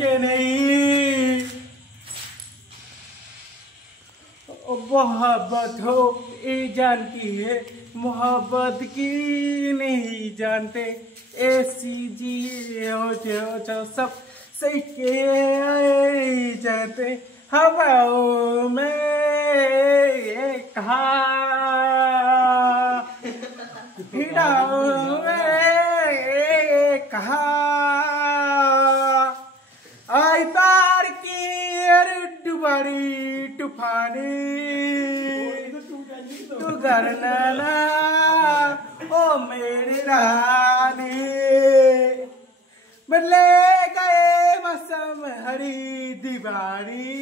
के नहीं। मोहब्बत हो ये जानती है, मोहब्बत की नहीं जानते। ऐसी जी हो जो सब सही के जाते। हवाओं में कहा हिड़ाओं में कहा आई पार की डुबारी तूफानी तू करना ना ओ मेरी रानी। बदले गए मौसम हरी दीवारी,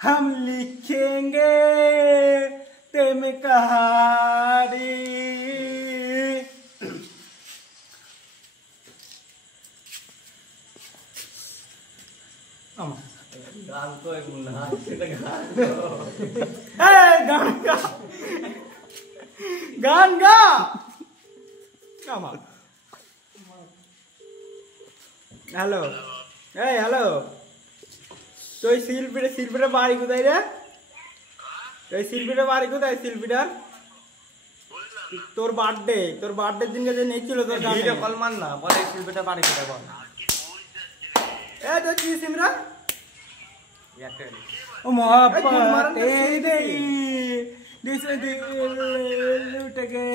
हम लिखेंगे तेम कहानी। गान तो एक मुन्ना गान गा गान गा হ্যালো এই হ্যালো তুই শিল্পীটা বাড়ি কোথায় রে? তুই শিল্পীটা বাড়ি কোথায়? শিল্পীটা তোর বার্থডে দিনকে যে নেছিল তোর ভিডিও কল মান না বলে শিল্পীটা বাড়ি কোথায় বল। এ তো কি সিমরা এয়ারটেল ও মোহাব্বত তেরি দিস দিল লুট গে।